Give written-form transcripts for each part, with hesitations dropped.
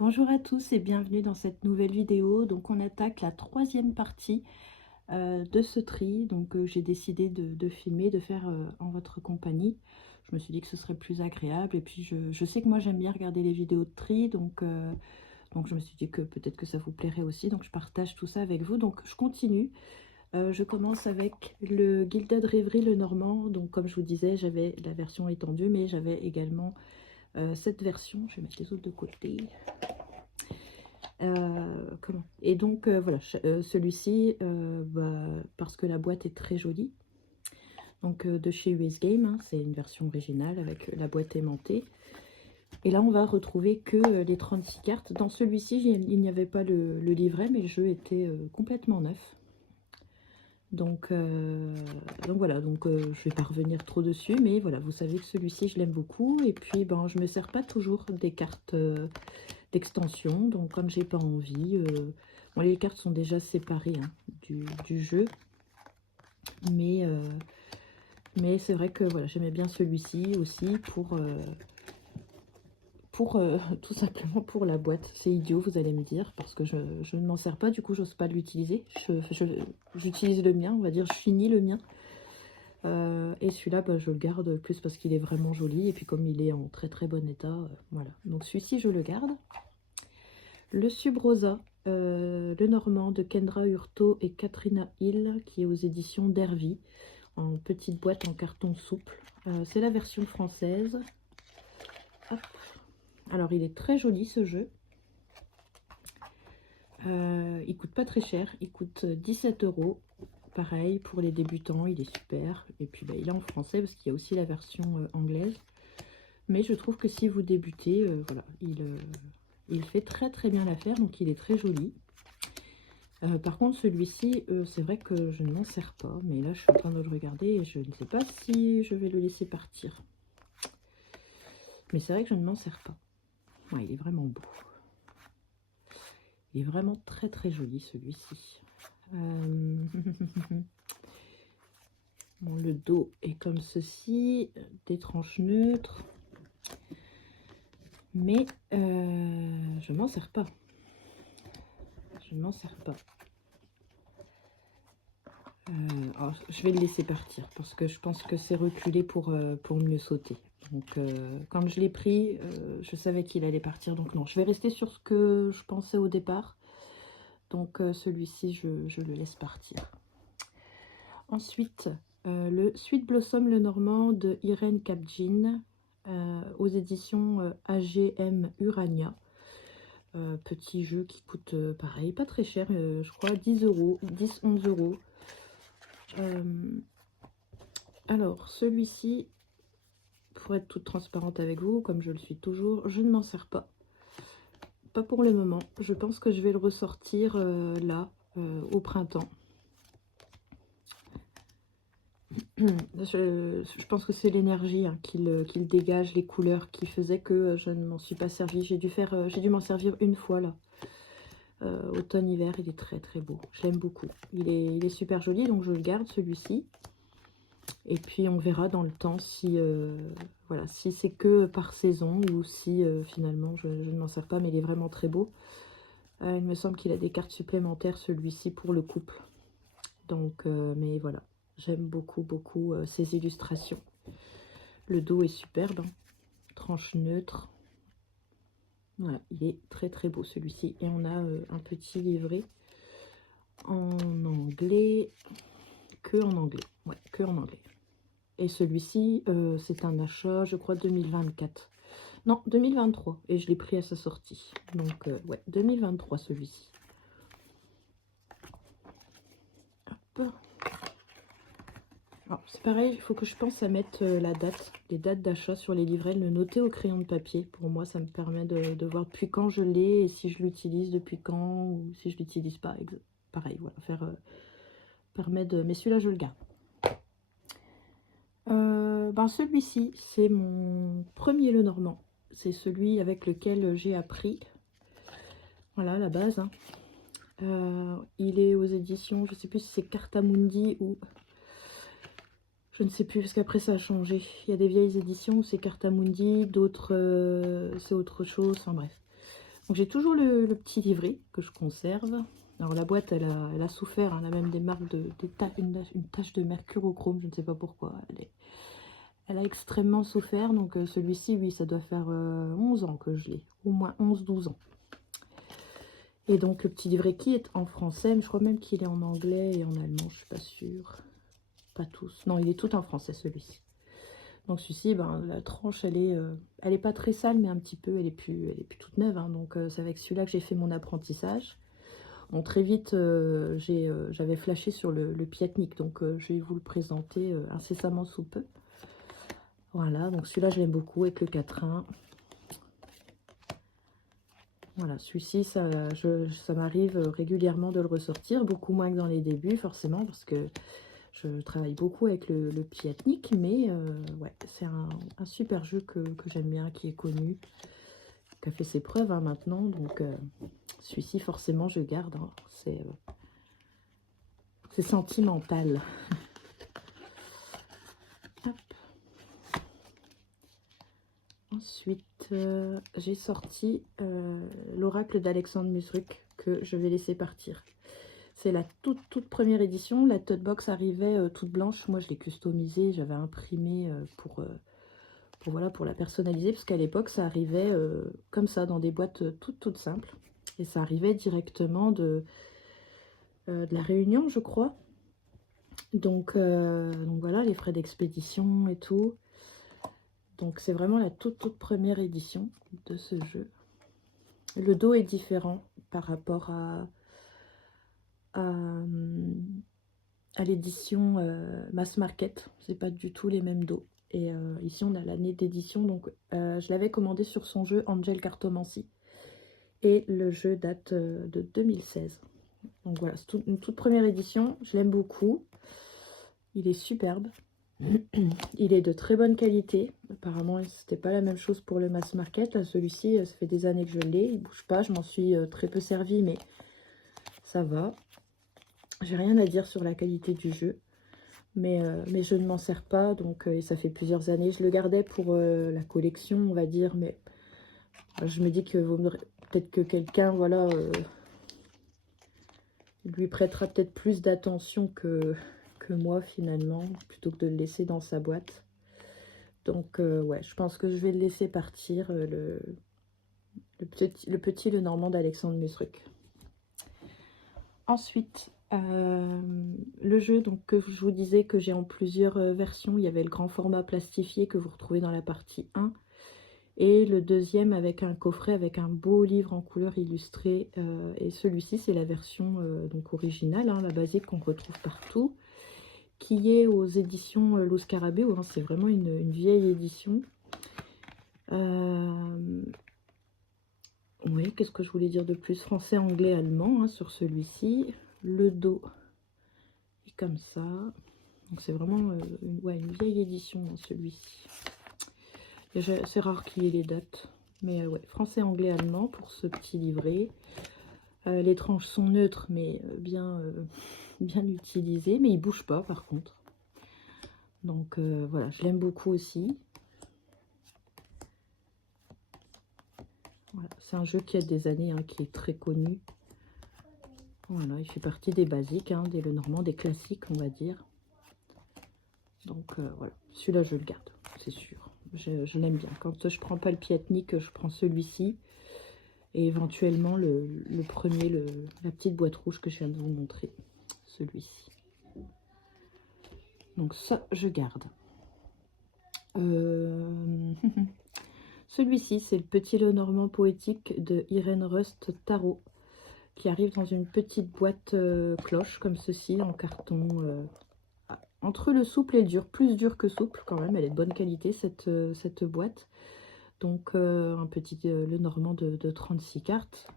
Bonjour à tous et bienvenue dans cette nouvelle vidéo. Donc on attaque la troisième partie de ce tri. Donc j'ai décidé de filmer, de faire en votre compagnie. Je me suis dit que ce serait plus agréable et puis je sais que moi j'aime bien regarder les vidéos de tri. Donc je me suis dit que peut-être que ça vous plairait aussi. Donc je partage tout ça avec vous. Donc je continue. Je commence avec le Gilded Rêverie le Normand. Donc comme je vous disais, j'avais la version étendue, mais j'avais également cette version. Je vais mettre les autres de côté. Comment? Et donc voilà, celui-ci, parce que la boîte est très jolie, donc de chez US Game, hein, c'est une version originale avec la boîte aimantée. Et là on va retrouver que les 36 cartes. Dans celui-ci il n'y avait pas le livret, mais le jeu était complètement neuf. Donc voilà, je vais pas revenir trop dessus, mais voilà, vous savez que celui-ci je l'aime beaucoup. Et puis ben je me sers pas toujours des cartes d'extension, donc comme j'ai pas envie, bon, les cartes sont déjà séparées hein, du jeu, mais c'est vrai que voilà, j'aimais bien celui-ci aussi pour tout simplement pour la boîte. C'est idiot, vous allez me dire, parce que je ne m'en sers pas, du coup j'ose pas l'utiliser. J'utilise le mien, on va dire, je finis le mien. Et celui-là, bah, je le garde plus parce qu'il est vraiment joli, et puis comme il est en très très bon état, voilà. Donc celui-ci, je le garde. Le Subrosa, le Normand de Kendra Hurto et Katrina Hill, qui est aux éditions Dervy, en petite boîte en carton souple. C'est la version française. Hop. Alors, il est très joli ce jeu. Il coûte pas très cher, il coûte 17 €. Pareil, pour les débutants, il est super. Et puis, bah, il est en français parce qu'il y a aussi la version anglaise. Mais je trouve que si vous débutez, voilà, il fait très très bien l'affaire, donc il est très joli. Par contre, celui-ci, c'est vrai que je ne m'en sers pas, mais là, je suis en train de le regarder et je ne sais pas si je vais le laisser partir. Mais c'est vrai que je ne m'en sers pas. Ouais, il est vraiment beau. Il est vraiment très très joli, celui-ci. Bon, le dos est comme ceci, des tranches neutres. Mais je m'en sers pas. Je ne m'en sers pas. Alors, je vais le laisser partir parce que je pense que c'est reculé pour mieux sauter. Donc, quand je l'ai pris, je savais qu'il allait partir. Donc, non, je vais rester sur ce que je pensais au départ. Donc, celui-ci, je le laisse partir. Ensuite, le Sweet Blossom le Normand de Irène Kapjin aux éditions AGM Urania. Petit jeu qui coûte pareil, pas très cher, je crois 10 €, 10-11 €. Alors, celui-ci, pour être toute transparente avec vous, comme je le suis toujours, je ne m'en sers pas. Pas pour le moment. Je pense que je vais le ressortir là, au printemps. Je pense que c'est l'énergie hein, qu'il dégage, les couleurs, qui faisait que je ne m'en suis pas servi. J'ai dû m'en servir une fois là. Automne-hiver, il est très très beau. Je l'aime beaucoup. Il est super joli, donc je le garde celui-ci. Et puis on verra dans le temps si, voilà, si c'est que par saison ou si finalement je ne m'en sers pas, mais il est vraiment très beau. Il me semble qu'il a des cartes supplémentaires celui-ci pour le couple. Donc, mais voilà, j'aime beaucoup beaucoup ces illustrations. Le dos est superbe, hein. Tranche neutre. Voilà, il est très très beau celui-ci. Et on a un petit livret en anglais, que en anglais, ouais, que en anglais. Et celui-ci, c'est un achat, je crois, 2024. Non, 2023. Et je l'ai pris à sa sortie. Donc, ouais, 2023, celui-ci. Hop. C'est pareil, il faut que je pense à mettre la date, les dates d'achat sur les livrets, le noter au crayon de papier. Pour moi, ça me permet de voir depuis quand je l'ai et si je l'utilise depuis quand ou si je l'utilise pas. Pareil, voilà, permet de... Mais celui-là, je le garde. Ben celui-ci, c'est mon premier Lenormand. C'est celui avec lequel j'ai appris. Voilà, la base. Hein. Il est aux éditions, je sais plus si c'est Cartamundi ou... Je ne sais plus, parce qu'après ça a changé. Il y a des vieilles éditions où c'est Cartamundi, d'autres c'est autre chose, enfin bref. Donc j'ai toujours le petit livret que je conserve. Alors la boîte, elle a souffert, hein, elle a même des marques une tache de mercurochrome, je ne sais pas pourquoi. Elle a extrêmement souffert, donc celui-ci, oui, ça doit faire 11 ans que je l'ai, au moins 11-12 ans. Et donc le petit livret qui est en français, mais je crois même qu'il est en anglais et en allemand, je suis pas sûre. Pas tous. Non, il est tout en français celui-ci. Donc celui-ci, ben, la tranche, elle est pas très sale, mais un petit peu, elle est plus toute neuve. Hein, donc c'est avec celui-là que j'ai fait mon apprentissage. Bon, très vite, j'avais flashé sur le Piatnik, donc je vais vous le présenter incessamment sous peu. Voilà, donc celui-là, je l'aime beaucoup avec le quatrain. Voilà, celui-ci, ça m'arrive régulièrement de le ressortir, beaucoup moins que dans les débuts, forcément, parce que je travaille beaucoup avec le Piatnik, mais ouais, c'est un super jeu que j'aime bien, qui est connu, qui a fait ses preuves hein, maintenant, donc celui-ci, forcément, je garde, hein, c'est sentimental. Hop. Ensuite, j'ai sorti l'oracle d'Alexandre Musruc que je vais laisser partir. C'est la toute première édition. La tote box arrivait toute blanche. Moi, je l'ai customisée. J'avais imprimé voilà, pour la personnaliser. Parce qu'à l'époque, ça arrivait comme ça, dans des boîtes toutes simples. Et ça arrivait directement de la Réunion, je crois. Donc voilà, les frais d'expédition et tout. Donc c'est vraiment la toute première édition de ce jeu. Le dos est différent par rapport à l'édition Mass Market. C'est pas du tout les mêmes dos. Et ici on a l'année d'édition. Donc je l'avais commandé sur son jeu Angel Cartomancy. Et le jeu date de 2016. Donc voilà, c'est une toute première édition. Je l'aime beaucoup. Il est superbe. Il est de très bonne qualité. Apparemment, c'était pas la même chose pour le Mass Market. Là, celui-ci, ça fait des années que je l'ai. Il bouge pas. Je m'en suis très peu servi, mais ça va. J'ai rien à dire sur la qualité du jeu. Mais je ne m'en sers pas. Donc, et ça fait plusieurs années. Je le gardais pour la collection, on va dire. Mais je me dis que peut-être que quelqu'un, voilà, lui prêtera peut-être plus d'attention que moi, finalement, plutôt que de le laisser dans sa boîte. Donc, ouais, je pense que je vais le laisser partir, le petit Lenormand d'Alexandre Musruc. Ensuite, le jeu donc, que je vous disais que j'ai en plusieurs versions. Il y avait le grand format plastifié que vous retrouvez dans la partie 1. Et le deuxième avec un coffret avec un beau livre en couleur illustré. Et celui-ci, c'est la version donc originale, hein, la basique qu'on retrouve partout, qui est aux éditions Lo Scarabeo. Hein, c'est vraiment une vieille édition. Oui, qu'est-ce que je voulais dire de plus? Français, anglais, allemand hein, sur celui-ci. Le dos est comme ça. Donc c'est vraiment une vieille édition dans celui-ci. C'est rare qu'il y ait les dates. Mais ouais, français, anglais, allemand pour ce petit livret. Les tranches sont neutres, mais bien utilisées. Mais il ne bouge pas par contre. Donc voilà, je l'aime beaucoup aussi. Voilà, c'est un jeu qui a des années, hein, qui est très connu. Voilà, il fait partie des basiques, hein, des Lenormand, des classiques, on va dire. Donc voilà, celui-là, je le garde, c'est sûr. Je l'aime bien. Quand je prends pas le Piatnik, je prends celui-ci. Et éventuellement, le premier, la petite boîte rouge que je viens de vous montrer. Celui-ci. Donc ça, je garde. Celui-ci, c'est le petit Lenormand poétique de Irène Rust Tarot, qui arrive dans une petite boîte cloche, comme ceci, en carton, entre le souple et le dur, plus dur que souple quand même, elle est de bonne qualité cette boîte. Donc un petit Lenormand de 36 cartes,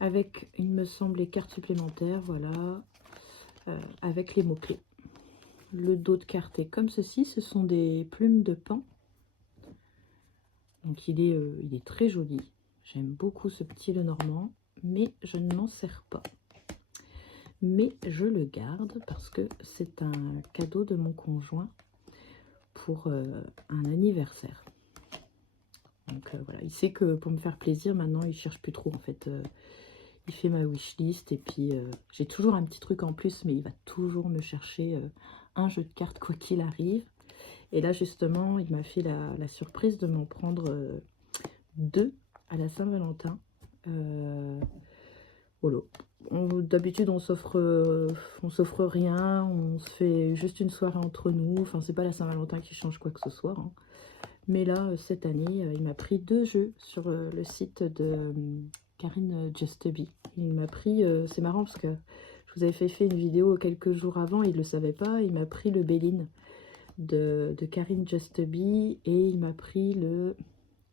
avec, il me semble, les cartes supplémentaires, voilà, avec les mots-clés. Le dos de carte est comme ceci, ce sont des plumes de paon. Donc il est très joli. J'aime beaucoup ce petit Lenormand, mais je ne m'en sers pas. Mais je le garde parce que c'est un cadeau de mon conjoint pour un anniversaire. Donc voilà, il sait que pour me faire plaisir, maintenant, il cherche plus trop, en fait. Il fait ma wishlist et puis j'ai toujours un petit truc en plus, mais il va toujours me chercher un jeu de cartes quoi qu'il arrive. Et là, justement, il m'a fait la surprise de m'en prendre 2 à la Saint-Valentin. Voilà. D'habitude, on s'offre rien, on se fait juste une soirée entre nous. Enfin, c'est pas la Saint-Valentin qui change quoi que ce soit, hein. Mais là, cette année, il m'a pris 2 jeux sur le site de Karine Justeby. Il m'a pris, c'est marrant parce que je vous avais fait une vidéo quelques jours avant, il ne le savait pas, il m'a pris le Béline de Karine Justeby et il m'a pris le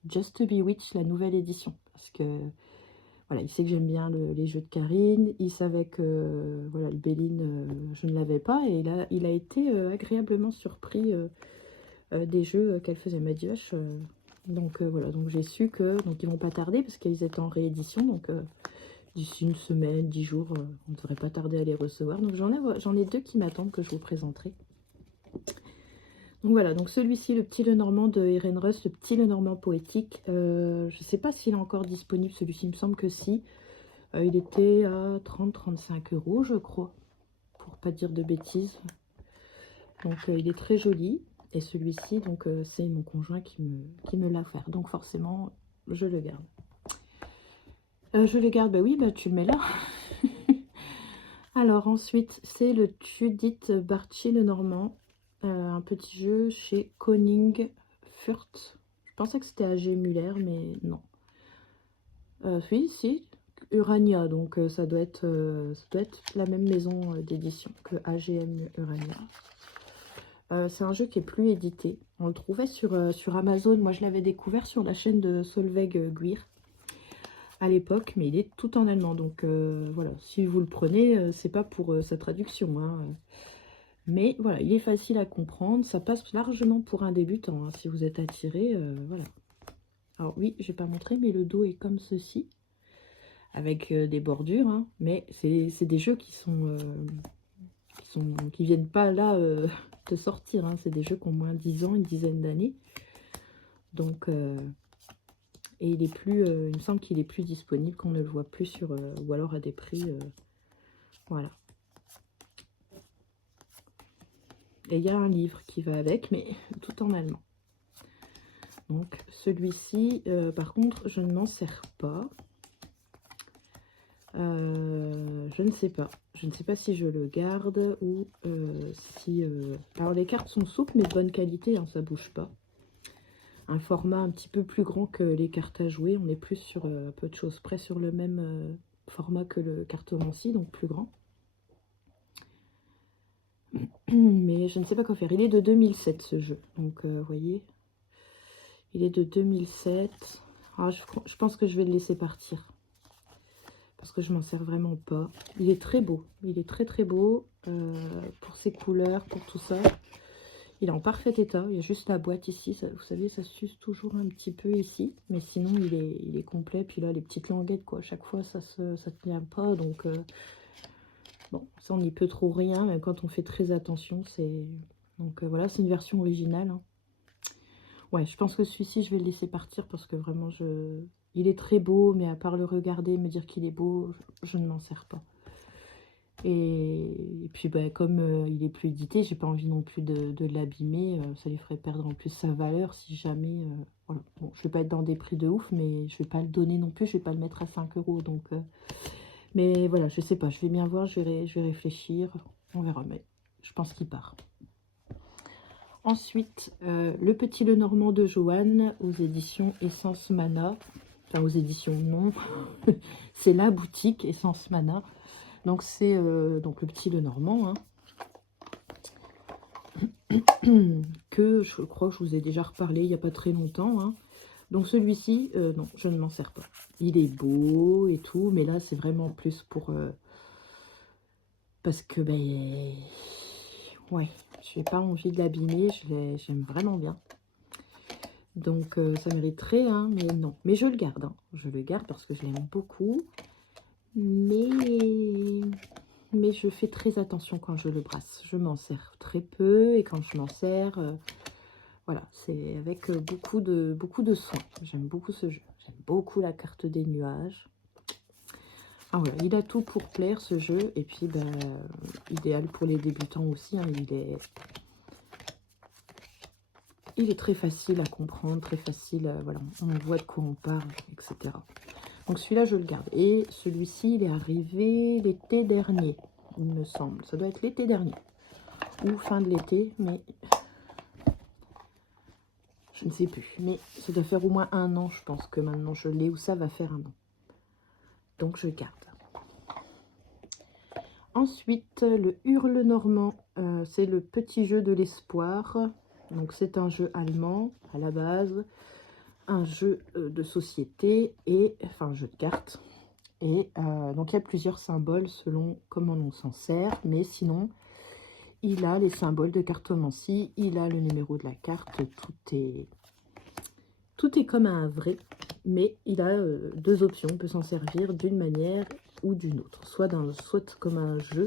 Justeby Witch, la nouvelle édition. Parce que voilà, il sait que j'aime bien les jeux de Karine, il savait que voilà, le Béline, je ne l'avais pas et là, il a été agréablement surpris des jeux qu'elle faisait. Elle m'a dit, vache, donc voilà, donc j'ai su que donc ils vont pas tarder parce qu'ils étaient en réédition, donc d'ici une semaine, 10 jours, on ne devrait pas tarder à les recevoir. Donc j'en ai 2 qui m'attendent que je vous présenterai. Donc voilà, donc celui-ci, le petit Lenormand de Irene Russ, le petit Lenormand poétique. Je ne sais pas s'il est encore disponible, celui-ci, il me semble que si. Il était à 30-35 €, je crois, pour pas dire de bêtises. Donc il est très joli. Et celui-ci, donc c'est mon conjoint qui me l'a offert. Donc forcément, je le garde. Je le garde, bah oui, bah tu le mets là. Alors ensuite, c'est le Judith Barchi Lenormand. Un petit jeu chez Koning Furt. Je pensais que c'était AG Muller, mais non. Oui, si, Urania, donc ça doit être la même maison d'édition que AGM Urania. C'est un jeu qui est plus édité. On le trouvait sur Amazon. Moi, je l'avais découvert sur la chaîne de Solveig Guir à l'époque, mais il est tout en allemand. Donc voilà, si vous le prenez, c'est pas pour sa traduction, hein. Mais voilà, il est facile à comprendre. Ça passe largement pour un débutant, hein, si vous êtes attiré. Voilà. Alors oui, je vais pas montrer, mais le dos est comme ceci, avec des bordures, hein, mais c'est des jeux qui viennent pas là de sortir, hein. C'est des jeux qui ont moins de 10 ans, une dizaine d'années. Donc, et il est plus, il me semble qu'il est plus disponible, qu'on ne le voit plus sur, ou alors à des prix, voilà. Et il y a un livre qui va avec, mais tout en allemand. Donc celui-ci, par contre, je ne m'en sers pas. Je ne sais pas. Je ne sais pas si je le garde ou si... Alors les cartes sont souples mais de bonne qualité, hein, ça bouge pas. Un format un petit peu plus grand que les cartes à jouer. On est plus sur peu de choses près sur le même format que le cartomancie, donc plus grand. Mais je ne sais pas quoi faire. Il est de 2007 ce jeu. Donc vous voyez, il est de 2007. Ah, je pense que je vais le laisser partir. Parce que je m'en sers vraiment pas. Il est très beau. Il est très très beau pour ses couleurs, pour tout ça. Il est en parfait état. Il y a juste la boîte ici. Ça, vous savez, ça s'use toujours un petit peu ici. Mais sinon, il est complet. Puis là, les petites languettes, quoi. À chaque fois, ça tient pas. Donc, bon, ça, on n'y peut trop rien. Même quand on fait très attention. Donc, voilà, c'est une version originale, hein. Ouais, je pense que celui-ci, je vais le laisser partir parce que vraiment, il est très beau, mais à part le regarder, me dire qu'il est beau, je ne m'en sers pas. Et puis, bah, comme il est plus édité, j'ai pas envie non plus de l'abîmer. Ça lui ferait perdre en plus sa valeur si jamais... voilà. Bon, je vais pas être dans des prix de ouf, mais je vais pas le donner non plus. Je vais pas le mettre à 5 €. Donc, mais voilà, je sais pas. Je vais bien voir, je vais réfléchir. On verra, mais je pense qu'il part. Ensuite, le petit Lenormand de Joanne aux éditions Essence Mana. Enfin, aux éditions non. C'est la boutique Essence Mana. Donc, c'est donc le petit Lenormand. Hein, que je crois que je vous ai déjà reparlé il n'y a pas très longtemps. Hein. Donc, celui-ci, non, je ne m'en sers pas. Il est beau et tout, mais là, c'est vraiment plus pour... parce que, ben... ouais, je n'ai pas envie de l'abîmer. J'aime vraiment bien. Donc, ça mériterait, hein, mais non. Mais je le garde, hein. Je le garde parce que je l'aime beaucoup. Mais je fais très attention quand je le brasse. Je m'en sers très peu. Et quand je m'en sers, Voilà, c'est avec beaucoup de soin. J'aime beaucoup ce jeu. J'aime beaucoup la carte des nuages. Ah ouais, il a tout pour plaire ce jeu. Et puis, ben, idéal pour les débutants aussi. Hein, il est très facile à comprendre, très facile, voilà, on voit de quoi on parle, etc. Donc celui-là, je le garde. Et celui-ci, il est arrivé l'été dernier, il me semble. Ça doit être l'été dernier. Ou fin de l'été, mais je ne sais plus. Mais ça doit faire au moins 1 an, je pense que maintenant je l'ai, ou ça va faire 1 an. Donc je garde. Ensuite, le Hurle Normand, c'est le petit jeu de l'espoir. Donc c'est un jeu allemand à la base, un jeu de société, et enfin un jeu de cartes. Et donc il y a plusieurs symboles selon comment on s'en sert, mais sinon il a les symboles de cartomancie, il a le numéro de la carte, tout est comme un vrai, mais il a 2 options, on peut s'en servir d'une manière ou d'une autre, soit comme un jeu,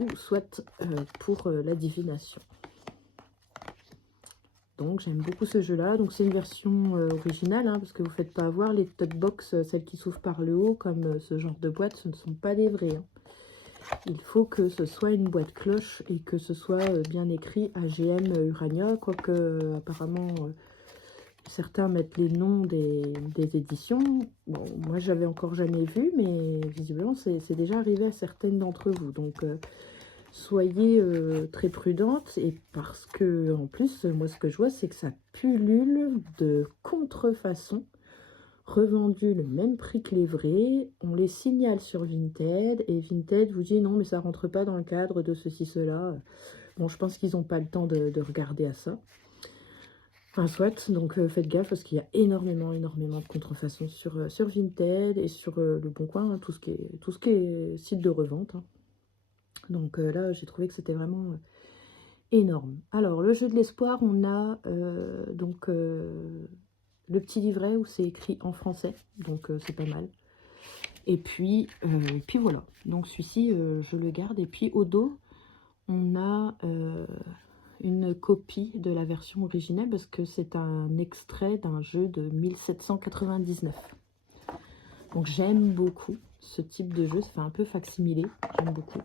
ou soit pour la divination. Donc j'aime beaucoup ce jeu-là. Donc c'est une version originale, hein, parce que vous ne faites pas avoir les top box, celles qui s'ouvrent par le haut, comme ce genre de boîte, ce ne sont pas des vraies. Hein. Il faut que ce soit une boîte cloche et que ce soit bien écrit AGM Urania, quoique apparemment certains mettent les noms des éditions. Bon, moi j'avais encore jamais vu, mais visiblement c'est déjà arrivé à certaines d'entre vous. Donc soyez très prudente, et parce que en plus, moi ce que je vois, c'est que ça pullule de contrefaçons revendus le même prix que les vrais. On les signale sur Vinted et Vinted vous dit non, mais ça rentre pas dans le cadre de ceci, cela. Bon, je pense qu'ils n'ont pas le temps de regarder à ça. Enfin, soit, donc faites gaffe parce qu'il y a énormément de contrefaçons sur Vinted et sur Le Bon Coin, hein, tout ce qui est site de revente. Hein. Donc là, j'ai trouvé que c'était vraiment énorme. Alors, le jeu de l'espoir, on a donc le petit livret où c'est écrit en français, donc c'est pas mal. Et puis voilà, donc celui-ci, je le garde. Et puis au dos, on a une copie de la version originale, parce que c'est un extrait d'un jeu de 1799. Donc j'aime beaucoup ce type de jeu, ça fait un peu facsimilé, j'aime beaucoup.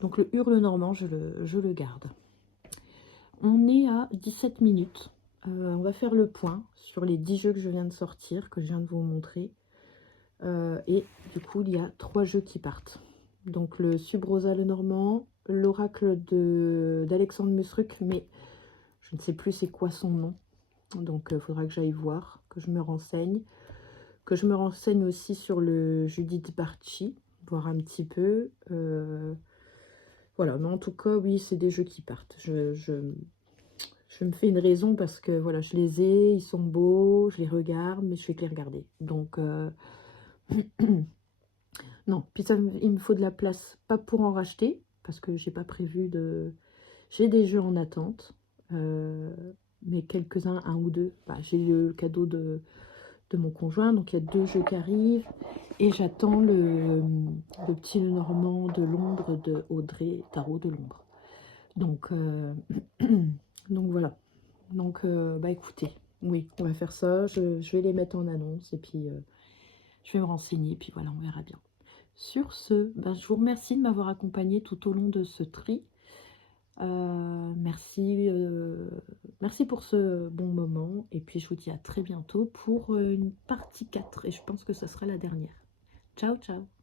Donc le Hurle Normand, je le garde. On est à 17 minutes. On va faire le point sur les 10 jeux que je viens de sortir, que je viens de vous montrer. Et du coup, il y a 3 jeux qui partent. Donc le Sub-Rosa le Normand, l'Oracle d'Alexandre Musruc, mais je ne sais plus c'est quoi son nom. Donc il faudra que j'aille voir, que je me renseigne. Que je me renseigne aussi sur le Judith Barchi, voir un petit peu. Voilà, mais en tout cas, oui, c'est des jeux qui partent. Je me fais une raison parce que voilà, je les ai, ils sont beaux, je les regarde, mais je fais que les regarder. Donc, non, puis ça, il me faut de la place, pas pour en racheter, parce que j'ai pas prévu de... J'ai des jeux en attente, mais quelques-uns, 1 ou 2. Bah, j'ai le cadeau de mon conjoint, donc il y a 2 jeux qui arrivent, et j'attends le petit Normand de l'ombre de Audrey Tarot de l'ombre. Donc, donc voilà. Donc, bah écoutez, oui, on va faire ça. Je vais les mettre en annonce et puis je vais me renseigner. Puis voilà, on verra bien. Sur ce, bah, je vous remercie de m'avoir accompagné tout au long de ce tri. Merci pour ce bon moment. Et puis, je vous dis à très bientôt pour une partie 4. Et je pense que ce sera la dernière. Ciao, ciao!